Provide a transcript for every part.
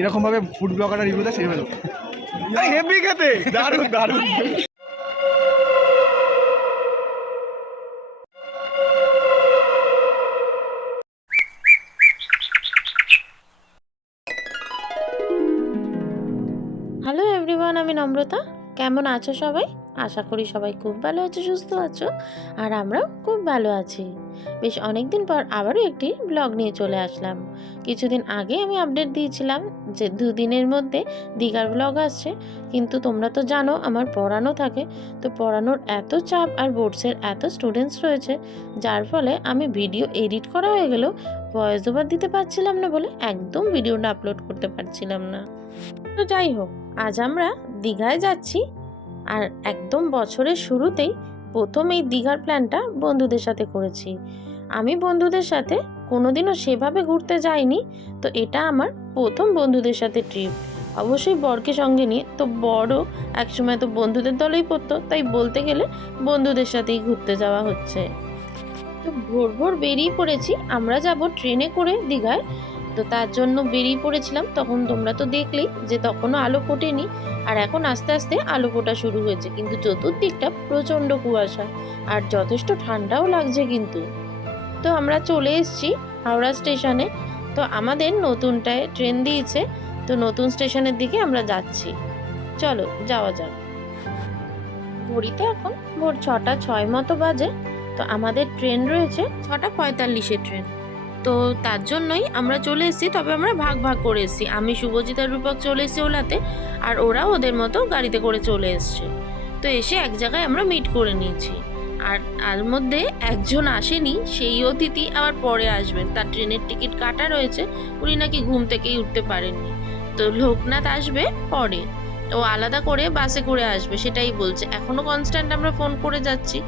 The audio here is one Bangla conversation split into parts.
এরকম ভাবে ফুড ব্লগাররা রিভিউ দেয় সেভাবে হেভি খেতে। দারুণ দারুণ। হ্যালো এভরিওয়ান আমি নম্রতা। কেমন আছো সবাই? আশা করি সবাই খুব ভালো আছো, সুস্থ আছো, আর আমরাও খুব ভালো আছি। বেশ অনেকদিন পর আবারও একটি ব্লগ নিয়ে চলে আসলাম। কিছুদিন আগে আমি আপডেট দিয়েছিলাম যে দুদিনের মধ্যে দীঘার ব্লগ আসছে। কিন্তু তোমরা তো জানো আমার পড়ানো থাকে। তো পড়ানোর এত চাপ আর বোর্ডসের এত স্টুডেন্টস রয়েছে, যার ফলে আমি ভিডিও এডিট করা হয়ে গেলেও ভয়েস ওভার দিতে পারছিলাম না বলে একদম ভিডিওটা আপলোড করতে পারছিলাম না। তো যাই হোক, আজ আমরা দীঘায় যাচ্ছি। আর একদম বছরের শুরুতেই প্রথম এই দীঘার প্ল্যানটা বন্ধুদের সাথে করেছি। আমি বন্ধুদের সাথে কোনোদিনও সেভাবে ঘুরতে যাইনি, তো এটা আমার প্রথম বন্ধুদের সাথে ট্রিপ অবশ্যই বরকে সঙ্গে নিয়ে, তো বড়ও একসময় তো বন্ধুদের দলেই পড়তো, তাই বলতে গেলে বন্ধুদের সাথেই ঘুরতে যাওয়া হচ্ছে। তো ভোর ভোর বেরিয়ে পড়েছি, আমরা যাব ট্রেনে করে দীঘায়। তো তার জন্য বেরিয়ে পড়েছিলাম। তখন তোমরা তো দেখলেই যে তখনও আলো ফোটেনি আর এখন আস্তে আস্তে আলো ফোটা শুরু হয়েছে। কিন্তু চতুর্দিকটা প্রচণ্ড কুয়াশা আর যথেষ্ট ঠান্ডাও লাগছে কিন্তু। তো আমরা চলে এসেছি হাওড়া স্টেশনে। তো আমাদের নতুনটায় ট্রেন দিয়েছে। তো নতুন স্টেশনের দিকে আমরা যাচ্ছি। চলো, যাওয়া যাক। ঘড়িতে এখন ভোর ছটা, ছয় মতো বাজে। তো আমাদের ট্রেন রয়েছে ছটা পঁয়তাল্লিশের ট্রেন। তো তার জন্যই আমরা চলে এসেছি, তবে আমরা ভাগ ভাগ করে এসেছি। আমি শুভজিৎ আর রূপক চলে এসেছি ওলাতে, আর ওরা ওদের মতো গাড়িতে করে চলে এসছে। তো এসে এক জায়গায় আমরা মিট করে নিয়েছি। আর তার মধ্যে একজন আসেনি, সেই অতিথি আবার পরে আসবেন তার ট্রেনের টিকিট কাটা রয়েছে, উনি নাকি ঘুম থেকেই উঠতে পারেননি। তো লোকনাথ আসবে পরে। ও আলাদা করে বাসে করে আসবে, সেটাই বলছে। এখনও কনস্ট্যান্ট আমরা ফোন করে যাচ্ছি।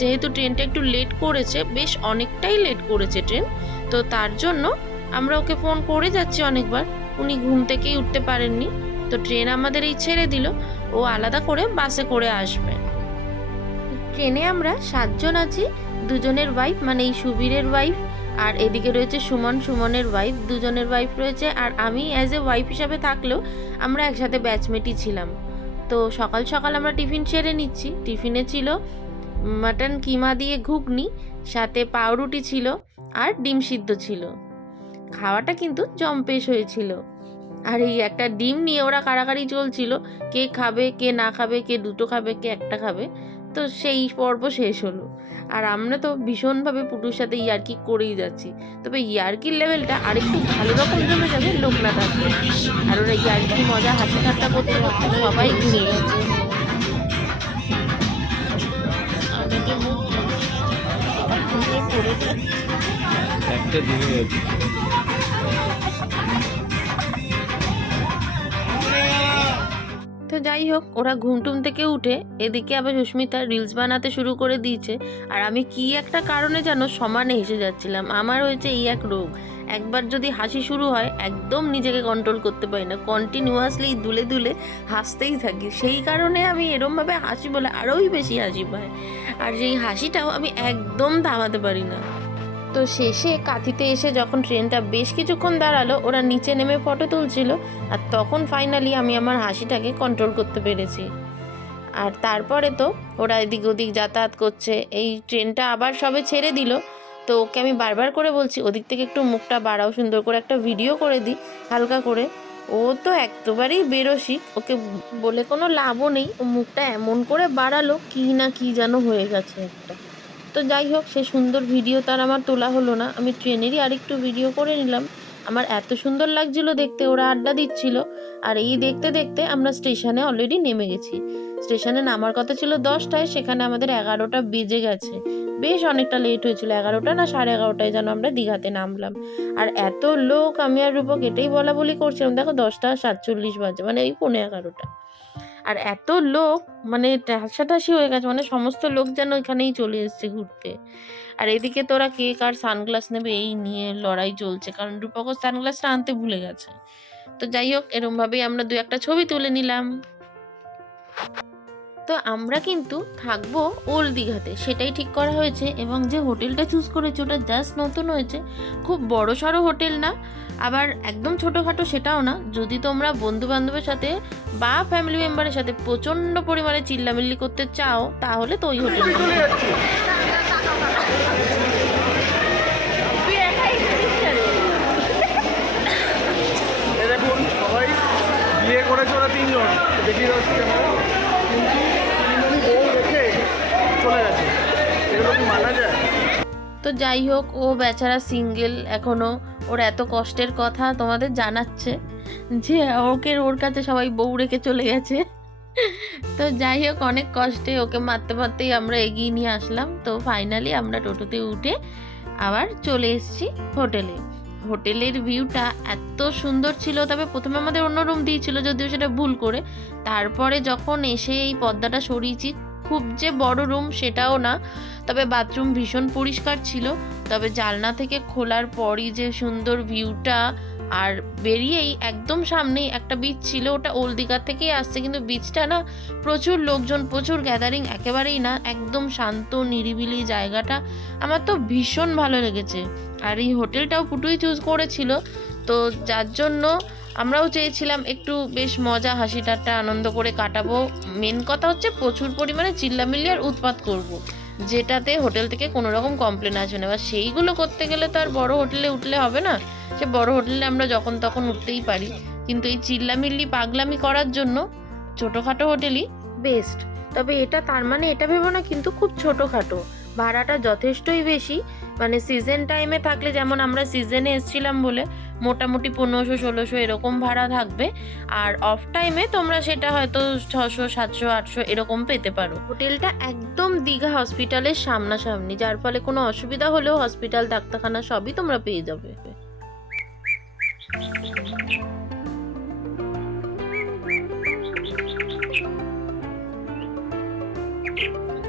যেহেতু ট্রেনটা একটু লেট করেছে, বেশ অনেকটাই লেট করেছে ট্রেন তো তার জন্য আমরা ওকে ফোন করে যাচ্ছি অনেকবার। উনি ঘুম থেকেই উঠতে পারেননি, তো ট্রেন আমাদের এই ছেড়ে দিল। ও আলাদা করে বাসে করে আসবে। ট্রেনে আমরা সাতজন আছি, দুজনের ওয়াইফ মানে এই সুবীরের ওয়াইফ আর এদিকে রয়েছে সুমন, সুমনের ওয়াইফ দুজনের ওয়াইফ রয়েছে। আর আমি অ্যাজ এ ওয়াইফ হিসাবে থাকলেও আমরা একসাথে ব্যাচমেটই ছিলাম। তো সকাল সকাল আমরা টিফিন সেরে নিচ্ছি। টিফিনে ছিল মাটন, কিমা দিয়ে ঘুগনি, সাথে পাউরুটি ছিল আর ডিম সিদ্ধ ছিল। খাওয়াটা কিন্তু জম্পেশ হয়েছিল। আর এই একটা ডিম নিয়ে ওরা কাড়াকাড়ি চলছিল, কে খাবে, কে না খাবে, কে দুটো খাবে, কে একটা খাবে। তো সেই পর্ব শেষ হলো। আর আমরা তো ভীষণভাবে পুটুর সাথে ইয়ার্কি করেই যাচ্ছি। তবে ইয়ার্কির লেভেলটা আরেকটু ভালো রকম জমে যাবে লোকনাথ থাকবে আর ওরা ইয়ার্কি মজা হাসি ঠাট্টা করতে সবাই ঘুরে একটা দিনে তো যাই হোক, ওরা ঘুমটুম থেকে উঠে এদিকে আবার সুস্মিতা রিলস বানাতে শুরু করে দিয়েছে। আর আমি কি একটা কারণে যেন সমানে হেসে যাচ্ছিলাম, আমার হয়েছে এই এক রোগ। একবার যদি হাসি শুরু হয়, একদম নিজেকে কন্ট্রোল করতে পারি না। কন্টিনিউয়াসলি দুলে দুলে হাসতেই থাকি। সেই কারণে আমি এরমভাবে হাসি বলে আরোই বেশি হাসি পায় আর সেই হাসিটাও আমি একদম থামাতে পারি না। তো শেষে কাঁথিতে এসে যখন ট্রেনটা বেশ কিছুক্ষণ দাঁড়াল, ওরা নিচে নেমে ফটো তুলছিল আর তখন ফাইনালি আমি আমার হাসিটাকে কন্ট্রোল করতে পেরেছি। আর তারপরে তো ওরা এদিক ওদিক যাতায়াত করছে। এই ট্রেনটা আবার সবে ছেড়ে দিল। তো ওকে আমি বারবার করে বলছি, ওদিক থেকে একটু মুখটা বাড়াও, সুন্দর করে একটা ভিডিও করে দিই, হালকা করে। ও তো একেবারেই বেরোসি ওকে বলে কোনো লাভও নেই। ও মুখটা এমন করে বাড়ালো, কি না কি যেন হয়ে গেছে একটা। তো যাই হোক, সে সুন্দর ভিডিও তার আমার তোলা হলো না। আমি ট্রেনেরই আরেকটু ভিডিও করে নিলাম। আমার এত সুন্দর লাগছিল দেখতে, ওরা আড্ডা দিচ্ছিল। আর এই দেখতে দেখতে আমরা স্টেশনে অলরেডি নেমে গেছি। স্টেশনে নামার কথা ছিল দশটায়, সেখানে আমাদের এগারোটা বেজে গেছে। বেশ অনেকটা লেট হয়েছিল, এগারোটা না সাড়ে এগারোটায় যেন আমরা দীঘাতে নামলাম। আর এত লোক, আমি আর রূপক এটাই বলা বলি করছিলাম, দেখো দশটা সাতচল্লিশ বাজে মানে এই পৌনে এগারোটা। আর এত লোক মানে ঠাসাঠাসি হয়ে গেছে মানে সমস্ত লোক যেন এখানেই চলে এসছে ঘুরতে। আর এদিকে তোরা কে কার সানগ্লাস নেবে, এই নিয়ে লড়াই চলছে, কারণ রূপকর সানগ্লাসটা আনতে ভুলে গেছে। তো যাই হোক, এরমভাবেই আমরা দু একটা ছবি তুলে নিলাম। তো আমরা কিন্তু থাকব ওল্ড দীঘাতে। সেটাই ঠিক করা হয়েছে এবং যে হোটেলটা চুজ করেছি ওটা জাস্ট নতুন হয়েছে। খুব বড় সড়ো হোটেল না আবার একদম ছোটোখাটো সেটাও না। যদি তোমরা বন্ধু বান্ধবের সাথে বা ফ্যামিলি মেম্বারের সাথে প্রচণ্ড পরিমাণে চিল্লামিল্লি করতে চাও তাহলে তো ওই হোটেল বিয়ে করেছে ওরা তিনজন। দেখিয়ে যাচ্ছে ক্যামেরা কিন্তু তিনজনই বউ রেখে চলে গেছে এগুলো কি মানা যায়? তো যাই হোক, ও বেচারা সিঙ্গেল এখনও ওর এত কষ্টের কথা তোমাদের জানাচ্ছে যে ওকে, ওর কাছে সবাই বউ রেখে চলে গেছে। তো যাই হোক, অনেক কষ্টে ওকে মারতে মারতেই আমরা এগিয়ে নিয়ে আসলাম। তো ফাইনালি আমরা টোটোতে উঠে আবার চলে এসেছি হোটেলে। হোটেলের ভিউটা এত সুন্দর ছিল, তবে প্রথমে আমাদের অন্য রুম দিয়েছিল, যদিও সেটা ভুল করে। তারপরে যখন এসে এই পর্দাটা সরিয়েছি খুব যে বড় রুম সেটাও না। তবে বাথরুম ভীষণ পরিষ্কার ছিল। তবে জালনা থেকে খোলার পরই যে সুন্দর ভিউটা আর বেরিয়েই একদম সামনেই একটা বিচ ছিল, ওটা ওল্ড দীঘার থেকেই আসছে। কিন্তু বিচটা না, প্রচুর লোকজন, প্রচুর গ্যাদারিং একেবারেই না, একদম শান্ত, নিরিবিলি জায়গাটা। আমার তো ভীষণ ভালো লেগেছে। আর এই হোটেলটাও পুটুই চুজ করেছিল। তো যার জন্য আমরাও চেয়েছিলাম একটু বেশ মজা হাসি ঠাট্টা আনন্দ করে কাটাবো। মেন কথা হচ্ছে প্রচুর পরিমাণে চিল্লামিল্লি আর উৎপাত করব। যেটাতে হোটেল থেকে কোনো রকম কমপ্লেন আসবে না। এবার সেইগুলো করতে গেলে তো আর বড় হোটেলে উঠলে হবে না। সে বড় হোটেলে আমরা যখন তখন উঠতেই পারি। কিন্তু এই চিল্লামিল্লি, পাগলামি করার জন্য ছোটোখাটো হোটেলই বেস্ট তবে এটা তার মানে এটা ভেবো না, কিন্তু খুব ছোটোখাটো। ভাড়াটা যথেষ্টই বেশি। মানে সিজন টাইমে থাকলে যেমন আমরা সিজনে এসছিলাম বলে মোটামুটি পনেরোশো, ষোলোশো এরকম ভাড়া থাকবে। আর অফ টাইমে তোমরা সেটা হয়তো ছশো, সাতশো, আটশো এরকম পেতে পারো। হোটেলটা একদম দীঘা হসপিটালের সামনাসামনি, যার ফলে কোনো অসুবিধা হলেও হসপিটাল ডাক্তারখানা সবই তোমরা পেয়ে যাবে।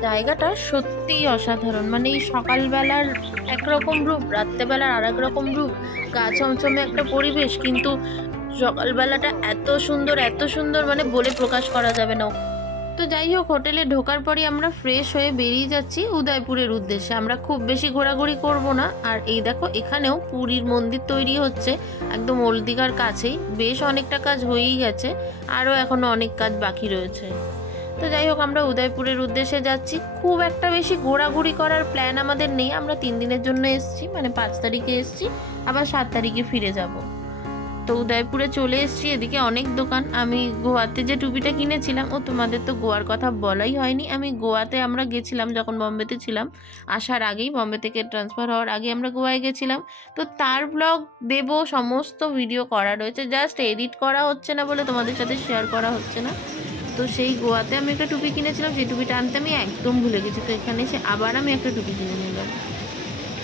জায়গাটা সত্যিই অসাধারণ। মানে এই সকালবেলার একরকম রূপ, রাত্রেবেলার আর এক রকম রূপ, গা ছমছমে একটা পরিবেশ, কিন্তু সকালবেলাটা এত সুন্দর এত সুন্দর মানে বলে প্রকাশ করা যাবে না। তো যাই হোক, হোটেলে ঢোকার পরই আমরা ফ্রেশ হয়ে বেরিয়ে যাচ্ছি উদয়পুরের উদ্দেশ্যে। আমরা খুব বেশি ঘোরাঘুরি করব না। আর এই দেখো, এখানেও পুরীর মন্দির তৈরি হচ্ছে, একদম ওল্ড কাছেই। বেশ অনেকটা কাজ হয়েই গেছে, আরও এখনও অনেক কাজ বাকি রয়েছে। তো যাই হোক, আমরা উদয়পুরের উদ্দেশ্যে যাচ্ছি। খুব একটা বেশি ঘোরাঘুরি করার প্ল্যান আমাদের নেই। আমরা তিন দিনের জন্য এসেছি মানে পাঁচ তারিখে এসেছি, আবার সাত তারিখে ফিরে যাব। তো উদয়পুরে চলে এসেছি, এদিকে অনেক দোকান। আমি গোয়াতে যে টুপিটা কিনেছিলাম, ও তোমাদের তো গোয়ার কথা বলাই হয়নি। আমি গোয়াতে আমরা গেছিলাম যখন বম্বেতে ছিলাম, আসার আগেই। বম্বে থেকে ট্রান্সফার হওয়ার আগে আমরা গোয়ায় গেছিলাম। তো তার ব্লগ দেব, সমস্ত ভিডিও করা রয়েছে। জাস্ট এডিট করা হচ্ছে না বলে তোমাদের সাথে শেয়ার করা হচ্ছে না। তো সেই গোয়াতে আমি একটা টুপি কিনেছিলাম, সেই টুপিটা আনতে আমি একদম ভুলে গেছি। তো এখানে এসে আবার আমি একটা টুপি কিনে নিলাম।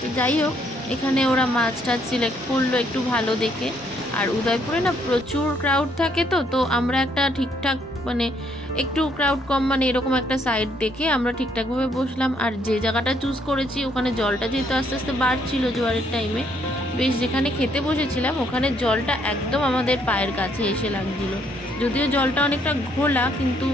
তো যাই হোক, এখানে ওরা মাছ টাছ সিলেক্ট করল একটু ভালো দেখে। আর উদয়পুরে না প্রচুর ক্রাউড থাকে তো তো আমরা একটা ঠিকঠাক মানে একটু ক্রাউড কম মানে এরকম একটা সাইড দেখে আমরা ঠিকঠাকভাবে বসলাম। আর যে জায়গাটা চুজ করেছি, ওখানে জলটা যেহেতু আস্তে আস্তে বাড়ছিল জোয়ারের টাইমে বেশ যেখানে খেতে বসেছিলাম, ওখানে জলটা একদম আমাদের পায়ের কাছে এসে লাগছিল। যদিও জলটা অনেকটা ঘোলা, কিন্তু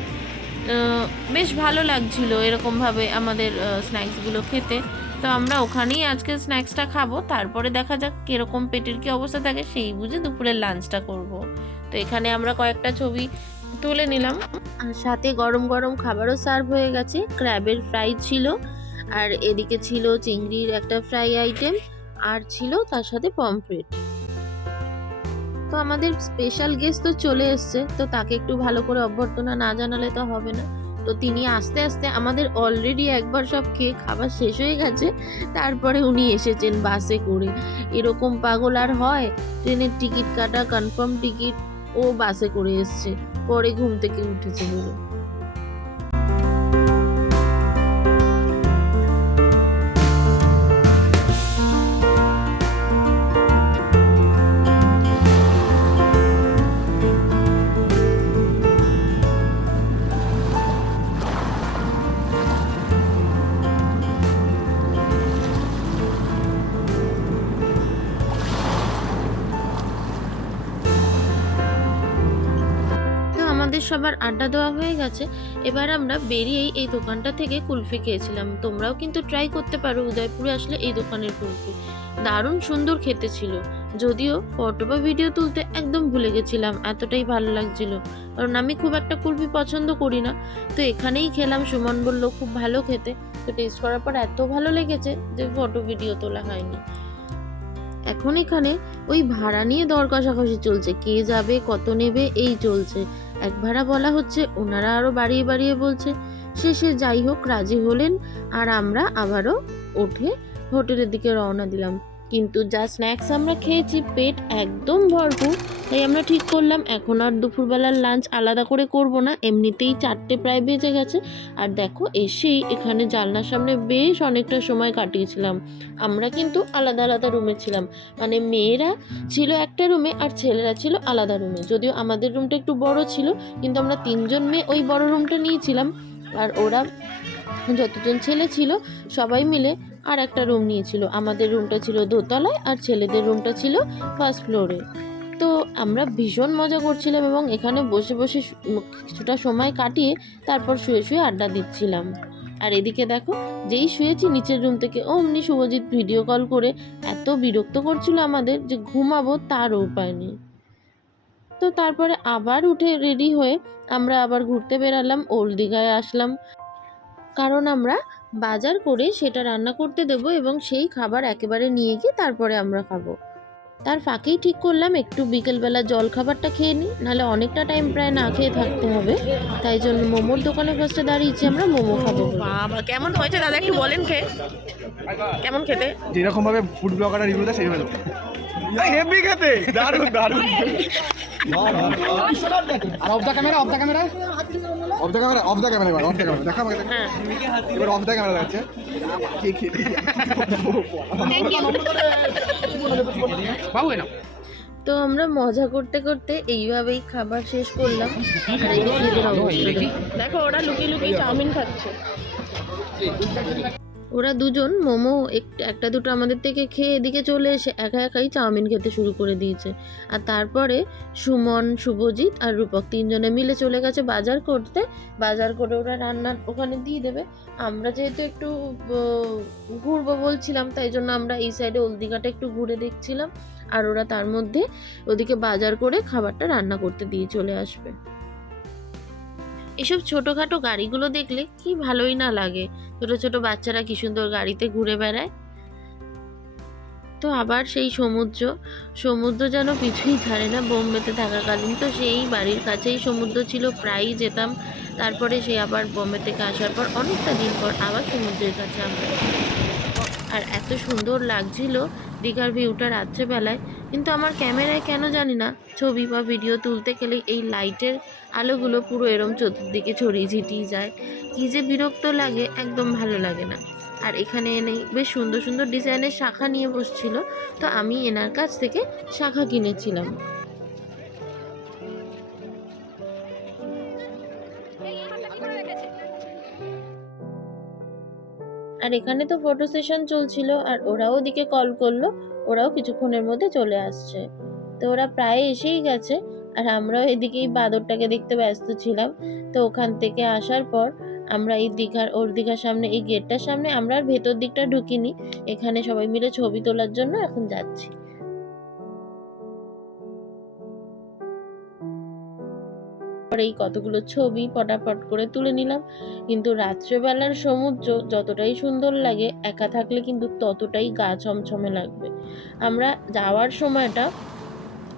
বেশ ভালো লাগছিল এরকমভাবে আমাদের স্ন্যাক্সগুলো খেতে। তো আমরা ওখানেই আজকে স্ন্যাক্সটা খাব, তারপরে দেখা যাক কীরকম পেটের কী অবস্থা থাকে, সেই বুঝে দুপুরের লাঞ্চটা করব। তো এখানে আমরা কয়েকটা ছবি তুলে নিলাম। আর সাথে গরম গরম খাবারও সার্ভ হয়ে গেছে, ক্র্যাবের ফ্রাই ছিল, আর এদিকে ছিল চিংড়ির একটা ফ্রাই আইটেম, আর ছিল তার সাথে পমফ্রেট। তো আমাদের স্পেশাল গেস্ট তো চলে এসছে, তো তাকে একটু ভালো করে অভ্যর্থনা না জানালে তো হবে না। তো তিনি আস্তে আস্তে আমাদের অলরেডি একবার সব খেয়ে খাবার শেষ হয়ে গেছে, তারপরে উনি এসেছেন বাসে করে। এরকম পাগল আর হয়? ট্রেনের টিকিট কাটা কনফার্ম টিকিট, ও বাসে করে এসছে, পরে ঘুম থেকে উঠেছে বলে। সবার আড্ডা দেওয়া হয়ে গেছে, এবার আমরা বেরিয়েই এই দোকানটা থেকে কুলফি খেয়েছিলাম। তোমরাও কিন্তু ট্রাই করতে পারো, উদয়পুরে আসলে এই দোকানের কুলফি। দারুণ সুন্দর খেতে ছিল। যদিও ফটো বা ভিডিও তুলতে একদম ভুলে গেছিলাম, এতটাই ভালো লাগছিল। কারণ আমি খুব একটা কুলফি পছন্দ করি না। তো এখানেই খেলাম, সুমন বলল, খুব ভালো খেতে। তো টেস্ট করার পর এত ভালো লেগেছে যে ফটো ভিডিও তোলা হয়নি। এখন এখানে ওই ভাড়া নিয়ে দর কষাকষি চলছে। কে যাবে, কত নেবে, এই চলছে। এক ভাড়া বলা হচ্ছে ওনারা আরও বাড়িয়ে বাড়িয়ে বলছে। শেষে যাই হোক, রাজি হলেন আর আমরা আবারও উঠে হোটেলের দিকে রওনা দিলাম। কিন্তু যা স্ন্যাক্স আমরা খেয়েছি, পেট একদম ভরপুর। তাই আমরা ঠিক করলাম, এখন আর দুপুরবেলার লাঞ্চ আলাদা করে করব না, এমনিতেই চারটে প্রায় বেজে গেছে। আর দেখো, এসেই এখানে জানলার সামনে বেশ অনেকটা সময় কাটিয়েছিলাম। আমরা কিন্তু আলাদা আলাদা রুমে ছিলাম। মানে মেয়েরা ছিল একটা রুমে আর ছেলেরা ছিল আলাদা রুমে যদিও আমাদের রুমটা একটু বড় ছিল, কিন্তু আমরা তিনজন মেয়ে ওই বড় রুমটা নিয়েছিলাম। আর ওরা যতজন ছেলে ছিল, সবাই মিলে আর একটা রুম নিয়েছিল। আমাদের রুমটা ছিল দোতলায় আর ছেলেদের রুমটা ছিল ফার্স্ট ফ্লোরে আমরা ভীষণ মজা করছিলাম এবং এখানে বসে বসে কিছুটা সময় কাটিয়ে তারপর শুয়ে শুয়ে আড্ডা দিচ্ছিলাম। আর এদিকে দেখো, যেই শুয়েছি নিচের রুম থেকে অমনি শুভজিৎ ভিডিও কল করে এত বিরক্ত করছিল আমাদের যে ঘুমাবো তারও উপায় নেই। তো তারপরে আবার উঠে রেডি হয়ে আমরা আবার ঘুরতে বেরালাম ওল্ড দীঘায় আসলাম। কারণ আমরা বাজার করে সেটা রান্না করতে দেবো এবং সেই খাবার একেবারে নিয়ে গিয়ে তারপরে আমরা খাব। তার ফাঁকেই ঠিক করলাম একটু বিকেলবেলা জল খাবারটা খেয়ে নিই নাহলে অনেকটা টাইম প্রায় না খেয়ে থাকতে হবে। তাই জন্য মোমোর দোকানে ফার্স্টে দাঁড়িয়েছি আমরা মোমো খাব। বাবা কেমন হয়েছে দাদা একটু বলেন খেয়ে। কেমন খেতে? যেরকম ভাবে ফুড ব্লগাররা রিভিউ দেয় সেইভাবে। হেভি খেতে। দারুণ দারুণ। Off the camera off the camera off the camera off the camera এবার অফ দ্য ক্যামেরা দেখা আমাকে হ্যাঁ এবার অফ দ্য ক্যামেরা দেখাচ্ছে কে খেতে? বাবু এনা। তো আমরা মজা করতে করতে এইভাবেই খাবার শেষ করলাম। দেখো ওরা লুকিয়ে লুকিয়ে চাউমিন খাচ্ছে। ওরা দুজন, মোমো, এক- একটা দুটো আমাদের থেকে খেয়ে এদিকে চলে এসে একা একাই চাউমিন খেতে শুরু করে দিয়েছে। আর তারপরে সুমন, শুভজিৎ আর রূপক তিনজনে মিলে চলে গেছে বাজার করতে। বাজার করে ওরা রান্নার ওখানে দিয়ে দেবে। আমরা যেহেতু একটু ঘুরবো বলছিলাম, তাই জন্য আমরা এই সাইডে ওলদিঘাটা একটু ঘুরে দেখছিলাম। আর ওরা তার মধ্যে ওদিকে বাজার করে খাবারটা রান্না করতে দিয়ে চলে আসবে। এসব ছোটোখাটো গাড়িগুলো দেখলে কি ভালোই না লাগে। ছোট ছোট বাচ্চারা কি সুন্দর গাড়িতে ঘুরে বেড়ায়? তো আবার সেই সমুদ্র। সমুদ্র যেন পিছুই ছাড়ে না বোম্বেতে থাকাকালীন। তো সেই বাড়ির কাছেই সমুদ্র ছিল, প্রায়ই যেতাম। তারপরে সে আবার বোম্বে থেকে আসার পর অনেকটা দিন পর আবার সমুদ্রের কাছে আমরা আর এত সুন্দর লাগছিল দীঘার ভিউটা রাত্রেবেলায়। কিন্তু আমার ক্যামেরায় কেন জানি না, ছবি বা ভিডিও তুলতে গেলে এই লাইটের আলোগুলো পুরো এরম চতুর্দিকে ছড়িয়ে ঝিটিয়ে যায়। কী যে বিরক্ত লাগে, একদম ভালো লাগে না। আর এখানে এনে বেশ সুন্দর সুন্দর ডিজাইনের শাখা নিয়ে বসছিল, তো আমি এনার কাছ থেকে শাখা কিনেছিলাম। আর এখানে তো ফটো সেশন চলছিল আর ওরাও ওদিকে কল করল, ওরাও কিছুক্ষণের মধ্যে চলে আসছে। তো ওরা প্রায় এসেই গেছে আর আমরাও এদিকেই বাদরটাকে দেখতে ব্যস্ত ছিলাম। তো ওখান থেকে আসার পর আমরা এই দীঘার, ওর দীঘার সামনে, এই গেটটার সামনে আমরা আর ভেতর দিকটা ঢুকিনি। এখানে সবাই মিলে ছবি তোলার জন্য এখন যাচ্ছি। পরে এই কতগুলো ছবি পটাপট করে তুলে নিলাম। কিন্তু রাত্রেবেলার সমুদ্র যতটাই সুন্দর লাগে, একা থাকলে কিন্তু ততটাই গা ছমছমে লাগবে। আমরা যাওয়ার সময়টা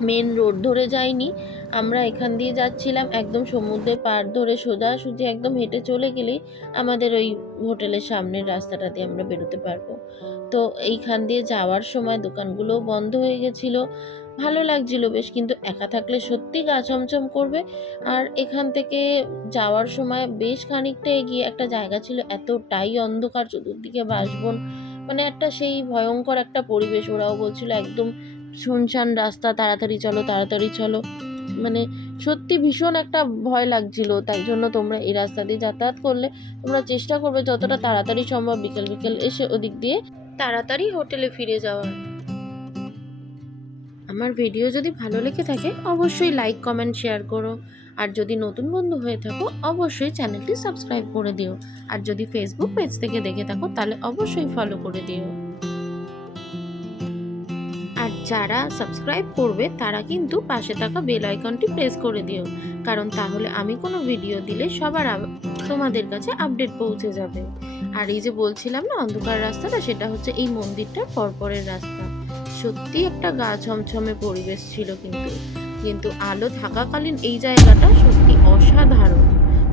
মেন রোড ধরে যাইনি। আমরা এখান দিয়ে যাচ্ছিলাম একদম সমুদ্রে পার ধরে সোজাসুজি একদম হেঁটে চলে গেলেই আমাদের ওই হোটেলের সামনের রাস্তাটা দিয়ে আমরা বেরোতে পারব। তো এইখান দিয়ে যাওয়ার সময় দোকানগুলো বন্ধ হয়ে গেছিল। ভালো লাগছিল বেশ। কিন্তু একা থাকলে সত্যি গা ছমছম করবে। আর এখান থেকে যাওয়ার সময় বেশ খানিকটা এগিয়ে একটা জায়গা ছিল এতটাই অন্ধকার চতুর্দিকে বাসবন। মানে একটা সেই ভয়ঙ্কর একটা পরিবেশ ওরাও বলছিল, একদম শুনশান রাস্তা, তাড়াতাড়ি চলো তাড়াতাড়ি চলো। মানে সত্যি ভীষণ একটা ভয় লাগছিল। তাই জন্য তোমরা এই রাস্তা দিয়ে যাতায়াত করলে তোমরা চেষ্টা করবে যতটা তাড়াতাড়ি সম্ভব বিকেল বিকেল এসে ওদিক দিয়ে তাড়াতাড়ি হোটেলে ফিরে যাওয়ার। আমার ভিডিও যদি ভালো লেগে থাকে, অবশ্যই লাইক কমেন্ট শেয়ার করো। আর যদি নতুন বন্ধু হয়ে থাকো, অবশ্যই চ্যানেলটি সাবস্ক্রাইব করে দিও। আর যদি ফেসবুক পেজ থেকে দেখে থাকো, তাহলে অবশ্যই ফলো করে দিও। আর যারা সাবস্ক্রাইব করবে, তারা কিন্তু পাশে থাকা বেল আইকনটি প্রেস করে দিও। কারণ তাহলে আমি কোনো ভিডিও দিলে সবার তোমাদের কাছে আপডেট পৌঁছে যাবে। আর এই যে বলছিলাম না, অন্ধকার রাস্তাটা, সেটা হচ্ছে এই মন্দিরটার পরপরের রাস্তা। সত্যি একটা গা ছমছমে পরিবেশ ছিল কিন্তু। কিন্তু আলো থাকাকালীন এই জায়গাটা সত্যি অসাধারণ।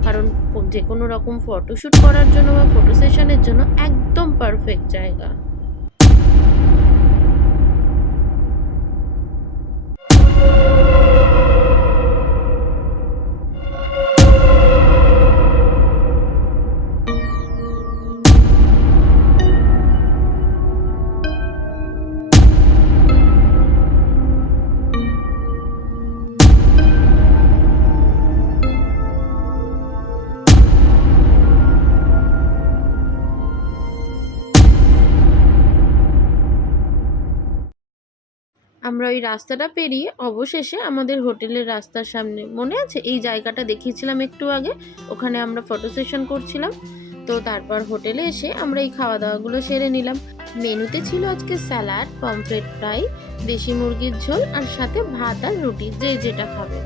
কারণ যে কোনো রকম ফটোশ্যুট করার জন্য বা ফটো সেশনের জন্য একদম পারফেক্ট জায়গা। আমরা ওই রাস্তাটা পেরিয়ে অবশেষে আমাদের হোটেলের রাস্তার সামনে, মনে আছে? এই জায়গাটা দেখিয়েছিলাম একটু আগে, ওখানে আমরা ফটো সেশন করছিলাম। তো তারপর হোটেলে এসে আমরা এই খাওয়া দাওয়াগুলো সেরে নিলাম। মেনুতে ছিল আজকে স্যালাড, পমফ্রেট ফ্রাই, দেশি মুরগির ঝোল আর সাথে ভাত আর রুটি, যে যেটা খাবে।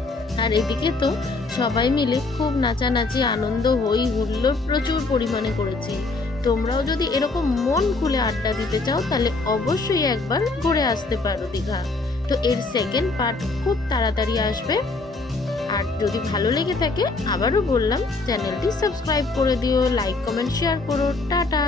আর এদিকে তো সবাই মিলে খুব নাচানাচি, আনন্দ হই, হুল্লোড় প্রচুর পরিমাণে করেছি। তোমরাও যদি এরকম মন খুলে আড্ডা দিতে চাও, তাহলে অবশ্যই একবার ঘুরে আসতে পারো দীঘা। তো এর সেকেন্ড পার্ট খুব তাড়াতাড়ি আসবে। আর যদি ভালো লেগে থাকে, আবারও বললাম চ্যানেলটি সাবস্ক্রাইব করে দিও লাইক কমেন্ট শেয়ার করো। টাটা!